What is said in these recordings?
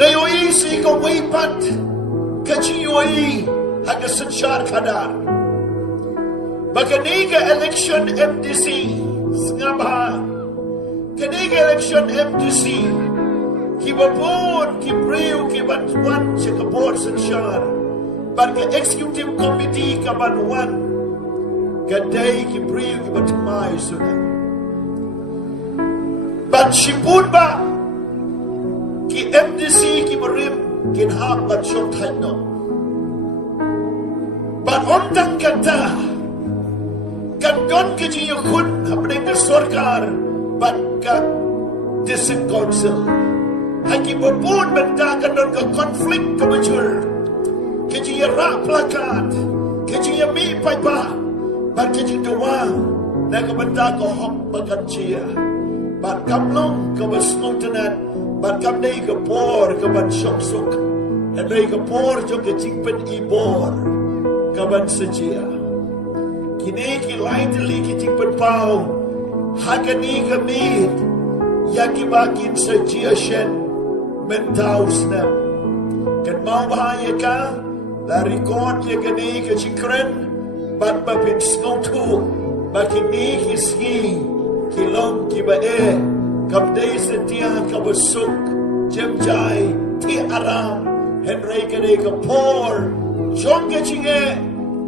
Nayoi si ko wipat kachiyoi haga synshar khadar. Bakaniga election MDC ngabha. Kaniga election MDC kibapon kibriu kibanwan sa kabor synshar. Barka executive committee kabanwan kaday kibriu kibatumay sunan. But shipun ba ki MDC ki barim kin hap bat shong thai no. But ontang kata kan don ke ji yakun apne ke sarkar bat ka district council haki babun benda kan don ke konflik ke bajur ke ji ra plakat ke ji mi pai pa bat ke ji duwai na ke benda ko hok bakan chia bat kamlong ke basmotanan bat kam dei ke por ke ban shok suk and dei ke por jo ke jingpen ibor ke ban sejia kini ki lightly ki jingpen pau hakani ke mit ya ki bakin sejia shen mentau snap kan mau bahaya ka dari kon ye kini ke jingkren bat bapin snautu bakini ki ski kilong ki ba kam dei setia ka besuk jem jai ti aram henry ke dei ka por shong ke chinge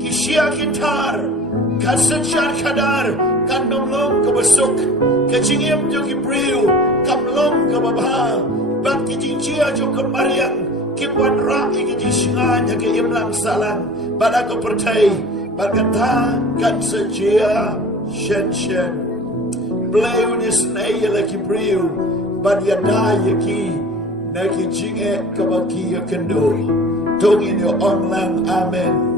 ki shia kitar ka synshar khadar kan nomlong ka besuk ke chingem jo ki briu kam long ka baba bat ki jingia jo ka mariang ki wan ra ki ji shngaiñ ke imlang salang bat aku percaya bat kata kan sejia shen Bleu ni snaya laki briu bat ya daya ki na ki jinge kabaki ya kendo tong in your online amen.